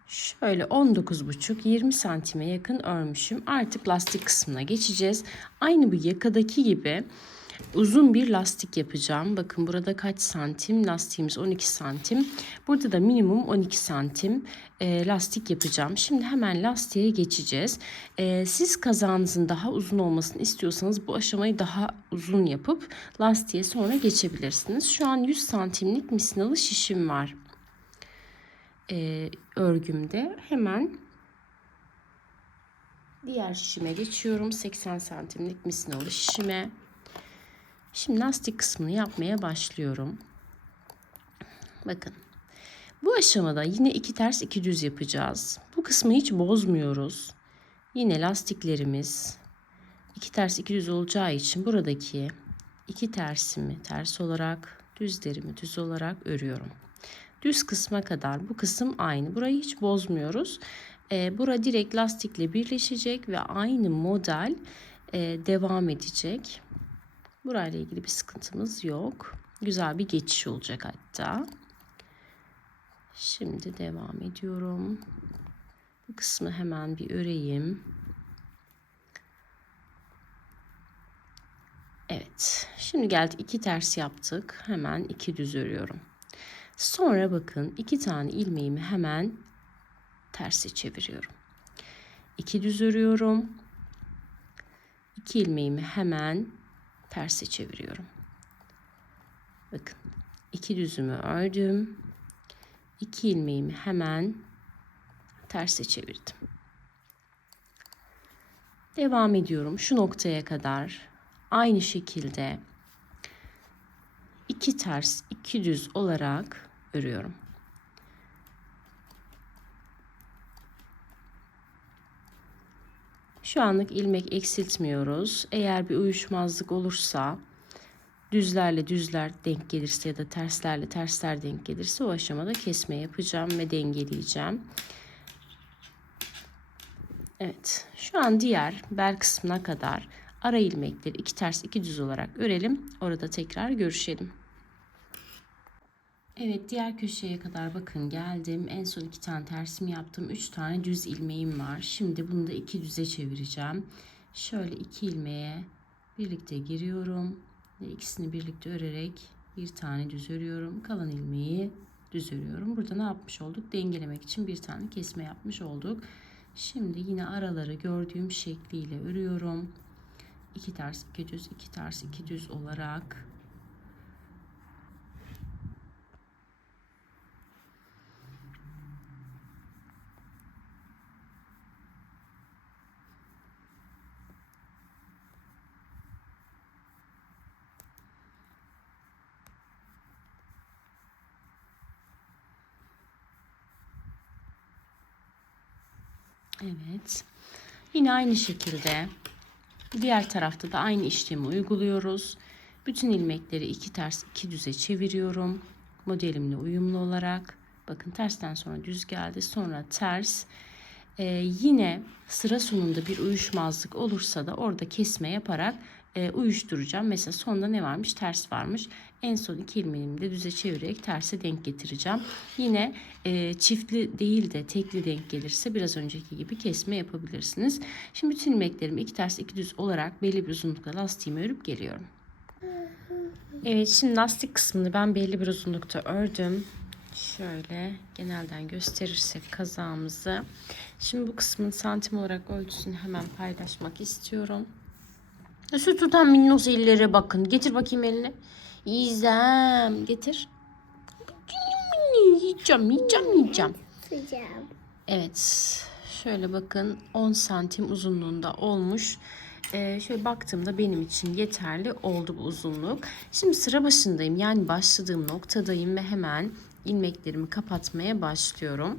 şöyle 19,5-20 santime yakın örmüşüm. Artık lastik kısmına geçeceğiz. Aynı bu yakadaki gibi uzun bir lastik yapacağım. Bakın burada kaç santim? Lastiğimiz 12 santim. Burada da minimum 12 santim lastik yapacağım. Şimdi hemen lastiğe geçeceğiz. Siz kazağınızın daha uzun olmasını istiyorsanız bu aşamayı daha uzun yapıp lastiğe sonra geçebilirsiniz. Şu an 100 santimlik misinalı şişim var. Örgümde hemen diğer şişime geçiyorum. 80 santimlik misinalı şişime. Şimdi lastik kısmını yapmaya başlıyorum. Bakın. Bu aşamada yine 2 ters 2 düz yapacağız. Bu kısmı hiç bozmuyoruz. Yine lastiklerimiz 2 ters 2 düz olacağı için buradaki 2 tersimi ters olarak, düzlerimi düz olarak örüyorum. Düz kısma kadar bu kısım aynı. Burayı hiç bozmuyoruz. Bura direkt lastikle birleşecek ve aynı model devam edecek. Burayla ilgili bir sıkıntımız yok. Güzel bir geçiş olacak hatta. Şimdi devam ediyorum. Bu kısmı hemen bir öreyim. Evet. Şimdi geldik 2 ters yaptık. Hemen 2 düz örüyorum. Sonra bakın 2 tane ilmeğimi hemen terse çeviriyorum. 2 düz örüyorum. 2 ilmeğimi hemen terse çeviriyorum. Bakın 2 düzümü ördüm. 2 ilmeğimi hemen terse çevirdim. Devam ediyorum şu noktaya kadar. Aynı şekilde 2 ters 2 düz olarak örüyorum. Şu anlık ilmek eksiltmiyoruz. Eğer bir uyuşmazlık olursa, düzlerle düzler denk gelirse ya da terslerle tersler denk gelirse o aşamada kesme yapacağım ve dengeleyeceğim. Evet, şu an diğer bel kısmına kadar ara ilmekleri 2 ters 2 düz olarak örelim. Orada tekrar görüşelim. Evet, diğer köşeye kadar bakın geldim. En son 2 tane tersimi yaptım. 3 tane düz ilmeğim var. Şimdi bunu da 2 düze çevireceğim. Şöyle 2 ilmeğe birlikte giriyorum ve ikisini birlikte örerek bir tane düz örüyorum. Kalan ilmeği düz örüyorum. Burada ne yapmış olduk? Dengelemek için bir tane kesme yapmış olduk. Şimdi yine araları gördüğüm şekliyle örüyorum. 2 ters 2 düz 2 ters 2 düz olarak. Evet. Yine aynı şekilde diğer tarafta da aynı işlemi uyguluyoruz. Bütün ilmekleri 2 ters 2 düze çeviriyorum. Modelimle uyumlu olarak. Bakın tersten sonra düz geldi. Sonra ters. Yine sıra sonunda bir uyuşmazlık olursa da orada kesme yaparak uyuşturacağım. Mesela sonda ne varmış? Ters varmış. En son 2 ilmeğimi de düze çevirerek terse denk getireceğim. Yine çiftli değil de tekli denk gelirse biraz önceki gibi kesme yapabilirsiniz. Şimdi bütün ilmeklerimi 2 ters 2 düz olarak belli bir uzunlukta lastiğimi örüp geliyorum. Evet, şimdi lastik kısmını ben belli bir uzunlukta ördüm. Şöyle genelden gösterirsek kazağımızı. Şimdi bu kısmın santim olarak ölçüsünü hemen paylaşmak istiyorum. Şu tutan minnoz ellere bakın. Getir bakayım elini. İzem getir. Yiyeceğim. Evet. Şöyle bakın 10 santim uzunluğunda olmuş. Şöyle baktığımda benim için yeterli oldu bu uzunluk. Şimdi sıra başındayım. Yani başladığım noktadayım ve hemen ilmeklerimi kapatmaya başlıyorum.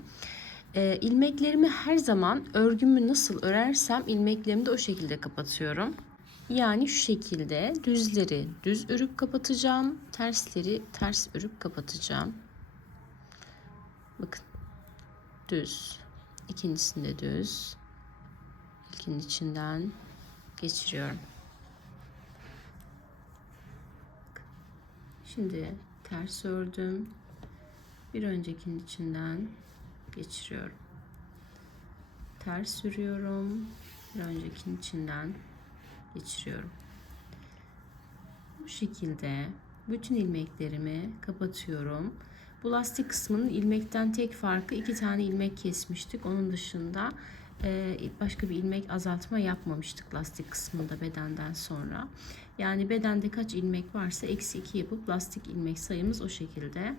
İlmeklerimi her zaman örgümü nasıl örersem ilmeklerimi de o şekilde kapatıyorum. Yani şu şekilde düzleri düz örüp kapatacağım. Tersleri ters örüp kapatacağım. Bakın. Düz. İkincisinde düz. İlkinin içinden geçiriyorum. Şimdi ters ördüm. Bir öncekinin içinden geçiriyorum. Ters örüyorum. Bir öncekinin içinden geçiriyorum. Bu şekilde bütün ilmeklerimi kapatıyorum. Bu lastik kısmının ilmekten tek farkı 2 tane ilmek kesmiştik. Onun dışında başka bir ilmek azaltma yapmamıştık lastik kısmında bedenden sonra. Yani bedende kaç ilmek varsa eksi 2 yapıp lastik ilmek sayımız o şekilde.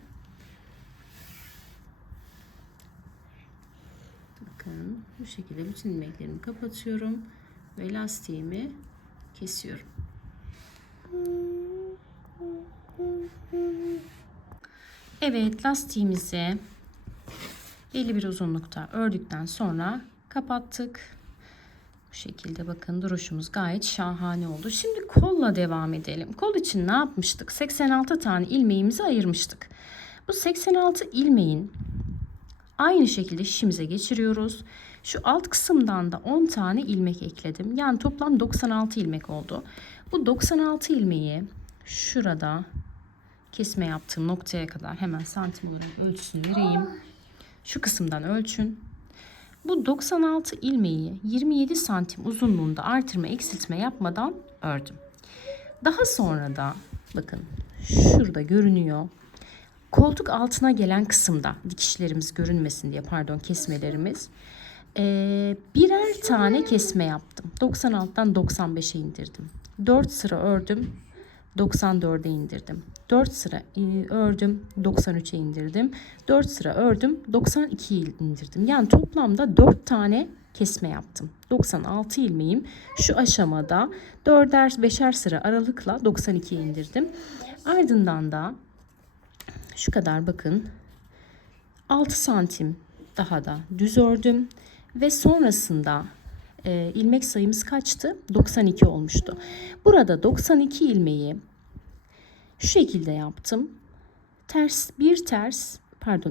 Bakın bu şekilde bütün ilmeklerimi kapatıyorum ve lastiğimi kesiyorum. Evet, lastiğimizi belli bir uzunlukta ördükten sonra kapattık. Bu şekilde bakın duruşumuz gayet şahane oldu. Şimdi kolla devam edelim. Kol için ne yapmıştık? 86 tane ilmeğimizi ayırmıştık. Bu 86 ilmeğin aynı şekilde şişimize geçiriyoruz. Şu alt kısımdan da 10 tane ilmek ekledim. Yani toplam 96 ilmek oldu. Bu 96 ilmeği şurada kesme yaptığım noktaya kadar hemen santim olarak ölçüsünü vereyim. Şu kısımdan ölçün. Bu 96 ilmeği 27 santim uzunluğunda artırma eksiltme yapmadan ördüm. Daha sonra da bakın şurada görünüyor. Koltuk altına gelen kısımda dikişlerimiz görünmesin diye kesmelerimiz. Birer tane kesme yaptım. 96'dan 95'e indirdim. 4 sıra ördüm. 94'e indirdim. 4 sıra ördüm. 93'e indirdim. 4 sıra ördüm. 92'ye indirdim. Yani toplamda 4 tane kesme yaptım. 96 ilmeğim şu aşamada 4'er 5'er sıra aralıkla 92'ye indirdim. Ardından da şu kadar bakın 6 santim daha da düz ördüm ve sonrasında ilmek sayımız kaçtı? 92 olmuştu. Burada 92 ilmeği şu şekilde yaptım.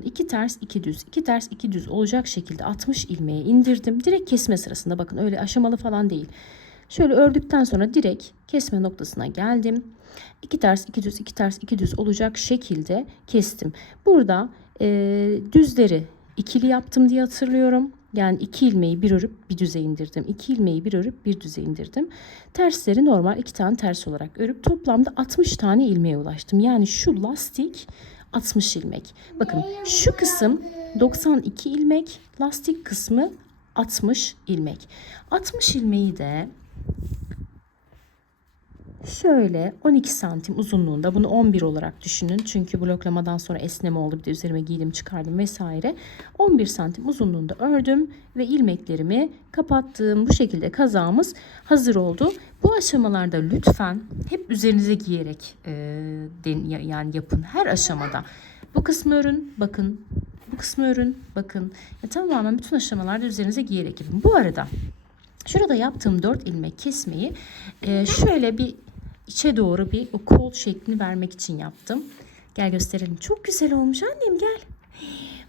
İki ters iki düz, iki ters iki düz olacak şekilde 60 ilmeğe indirdim. Direkt kesme sırasında, bakın öyle aşamalı falan değil. Şöyle ördükten sonra direkt kesme noktasına geldim. İki ters iki düz, iki ters iki düz olacak şekilde kestim. Burada düzleri ikili yaptım diye hatırlıyorum. Yani 2 ilmeği bir örüp bir düze indirdim. 2 ilmeği bir örüp bir düze indirdim. Tersleri normal 2 tane ters olarak örüp toplamda 60 tane ilmeğe ulaştım. Yani şu lastik 60 ilmek. Bakın şu kısım 92 ilmek, lastik kısmı 60 ilmek. 60 ilmeği de şöyle 12 santim uzunluğunda, bunu 11 olarak düşünün. Çünkü bloklamadan sonra esneme oldu. Bir de üzerime giydim çıkardım vesaire. 11 santim uzunluğunda ördüm ve ilmeklerimi kapattım. Bu şekilde kazağımız hazır oldu. Bu aşamalarda lütfen hep üzerinize giyerek yani yapın her aşamada. Bu kısmı örün, bakın. Bu kısmı örün, bakın. Tamamen bütün aşamalarda üzerinize giyerek yapın. Bu arada şurada yaptığım 4 ilmek kesmeyi şöyle bir içe doğru bir o kol şeklini vermek için yaptım. Gel gösterelim. Çok güzel olmuş annem, gel.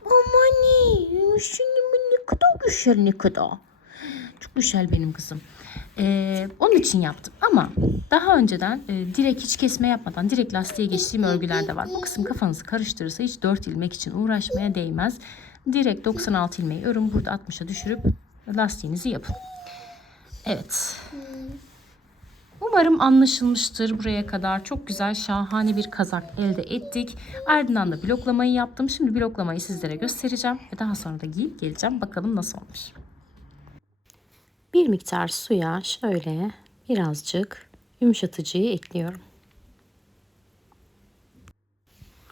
Aman ne? Şimdi ne kadar güzel, ne kadar. Çok güzel benim kızım. Onun için yaptım. Ama daha önceden direkt hiç kesme yapmadan direkt lastiğe geçtiğim örgüler de var. Bu kısım kafanızı karıştırırsa hiç 4 ilmek için uğraşmaya değmez. Direkt 96 ilmeği örün. Burada 60'a düşürüp lastiğinizi yapın. Evet. Umarım anlaşılmıştır buraya kadar. Çok güzel, şahane bir kazak elde ettik. Ardından da bloklamayı yaptım. Şimdi bloklamayı sizlere göstereceğim ve daha sonra da giyip geleceğim. Bakalım nasıl olmuş. Bir miktar suya şöyle birazcık yumuşatıcıyı ekliyorum.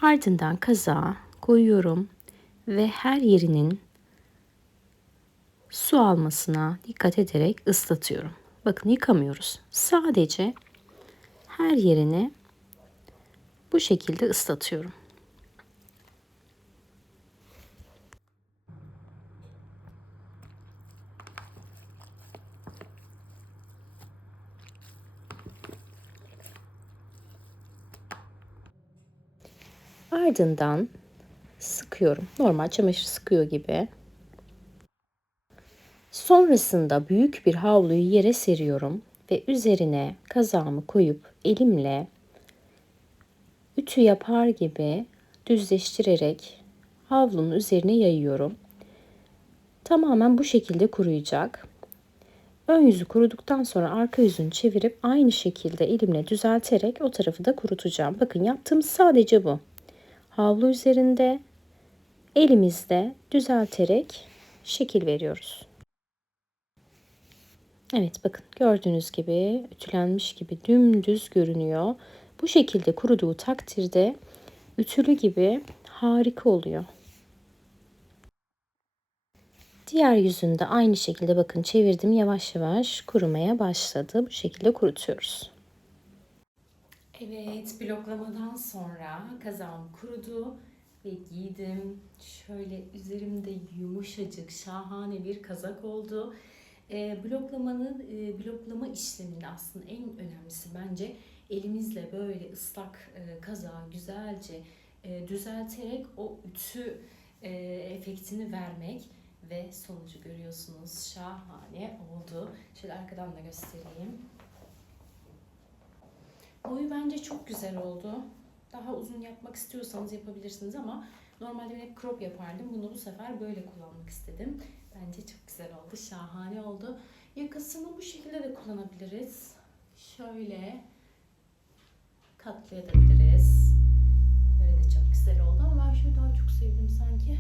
Ardından kazağa koyuyorum ve her yerinin su almasına dikkat ederek ıslatıyorum. Bakın yıkamıyoruz. Sadece her yerini bu şekilde ıslatıyorum. Ardından sıkıyorum. Normal çamaşır sıkıyor gibi. Sonrasında büyük bir havluyu yere seriyorum ve üzerine kazağımı koyup elimle ütü yapar gibi düzleştirerek havlunun üzerine yayıyorum. Tamamen bu şekilde kuruyacak. Ön yüzü kuruduktan sonra arka yüzünü çevirip aynı şekilde elimle düzelterek o tarafı da kurutacağım. Bakın yaptığım sadece bu. Havlu üzerinde elimizde düzelterek şekil veriyoruz. Evet, bakın gördüğünüz gibi ütülenmiş gibi dümdüz görünüyor. Bu şekilde kuruduğu takdirde ütülü gibi harika oluyor. Diğer yüzünde aynı şekilde bakın çevirdim, yavaş yavaş kurumaya başladı. Bu şekilde kurutuyoruz. Evet, bloklamadan sonra kazağım kurudu ve giydim. Şöyle üzerimde yumuşacık, şahane bir kazak oldu. Bloklama işleminde aslında en önemlisi bence elimizle böyle ıslak kazağı güzelce düzelterek o ütü efektini vermek ve sonucu görüyorsunuz. Şahane oldu. Şöyle arkadan da göstereyim. Boyu bence çok güzel oldu. Daha uzun yapmak istiyorsanız yapabilirsiniz ama normalde ben hep crop yapardım. Bunu bu sefer böyle kullanmak istedim. Bence çok güzel oldu. Şahane oldu. Yakasını bu şekilde de kullanabiliriz. Şöyle katlayabiliriz. Böyle de çok güzel oldu ama ben şöyle daha çok sevdim sanki.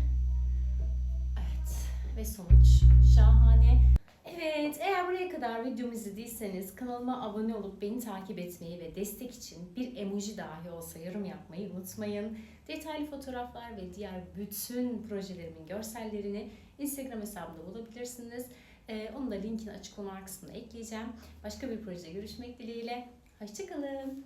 Evet. Ve sonuç şahane. Evet, eğer buraya kadar videomu izlediyseniz kanalıma abone olup beni takip etmeyi ve destek için bir emoji dahi olsa yorum yapmayı unutmayın. Detaylı fotoğraflar ve diğer bütün projelerimin görsellerini Instagram hesabımda bulabilirsiniz. Onu da linkini açıklama kısmına ekleyeceğim. Başka bir projede görüşmek dileğiyle. Hoşça kalın.